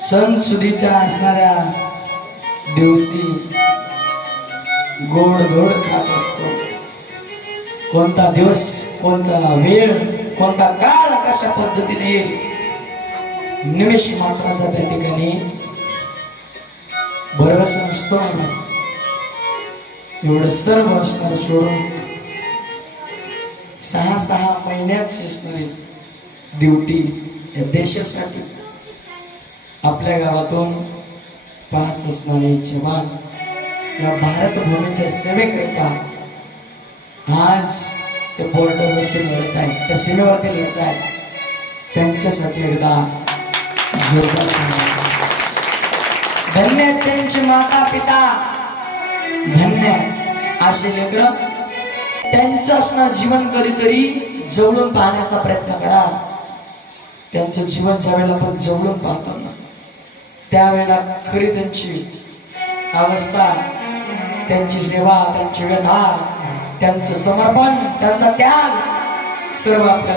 सणसुदीच्या असणाऱ्या दिवशी गोड गोड खात असतो. कोणता दिवस, कोणता वेळ, कोणता काळ कशा पद्धतीने निमेष मात्राचा त्या ठिकाणी भरवसा नसतो. एवढं सर्व असणार सोडून 6 महिन्यात असणारी ड्युटी या देशासाठी आपल्या गावातून 5 असणारे जवान या भारत भूमीच्या सेवेकरिता आज ते बॉर्डरवरती लढत आहेत, त्या सीमेवरती लढत आहेत. त्यांच्यासाठी एकदा जोरदार धन्य आहेत त्यांचे माता पिता, धन्य असे लेकरं. त्यांचं असणार जीवन कधीतरी जवळून पाहण्याचा प्रयत्न करा. त्यांचं जीवन ज्या वेळेला आपण जवळून पाहतो ना, त्यावेळेला खरी त्यांची अवस्था, त्यांची सेवा, त्यांची व्यथा, त्यांचं समर्पण, त्यांचा त्याग सर्व आपल्याला